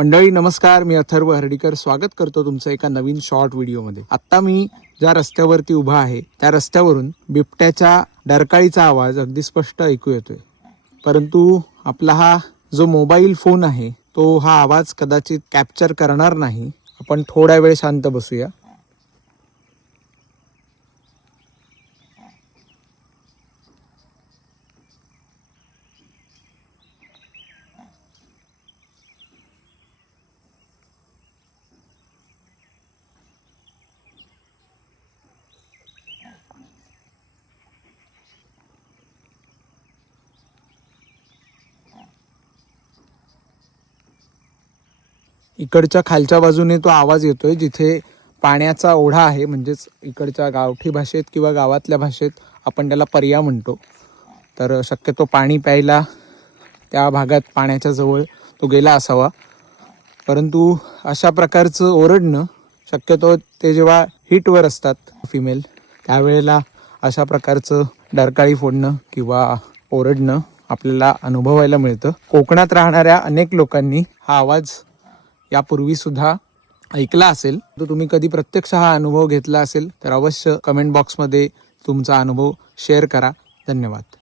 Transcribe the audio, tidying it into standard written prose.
मंडळी नमस्कार, मी अथर्व हर्डीकर स्वागत करतो तुमचं एका नवीन शॉर्ट व्हिडिओमध्ये। आता मी ज्या रस्त्यावरती उभा आहे त्या रस्त्यावरून बिबट्याच्या डरकाळीचा आवाज अगदी स्पष्ट ऐकू येतोय, परंतु आपला हा जो मोबाईल फोन आहे तो हा आवाज कदाचित कॅप्चर करणार नाही। आपण थोडा वेळ शांत बसूया। इकडच्या खालच्या बाजूने तो आवाज येतोय, जिथे पाण्याचा ओढा आहे, म्हणजेच इकडच्या गावठी भाषेत किंवा गावातल्या भाषेत आपण त्याला पर्या म्हणतो। तर शक्यतो पाणी प्यायला त्या भागात पाण्याच्या जवळ तो गेला असावा, परंतु अशा प्रकारचं ओरडणं शक्यतो ते जेव्हा हिटवर असतात फिमेल त्यावेळेला अशा प्रकारचं डरकाळी फोडणं किंवा ओरडणं आपल्याला अनुभवायला मिळतं। कोकणात राहणाऱ्या अनेक लोकांनी हा आवाज यापूर्वी सुद्धा ऐकला असेल। तर तुम्ही कधी प्रत्यक्ष हा अनुभव घेतला असेल तर अवश्य कमेंट बॉक्समध्ये तुमचा अनुभव शेअर करा। धन्यवाद।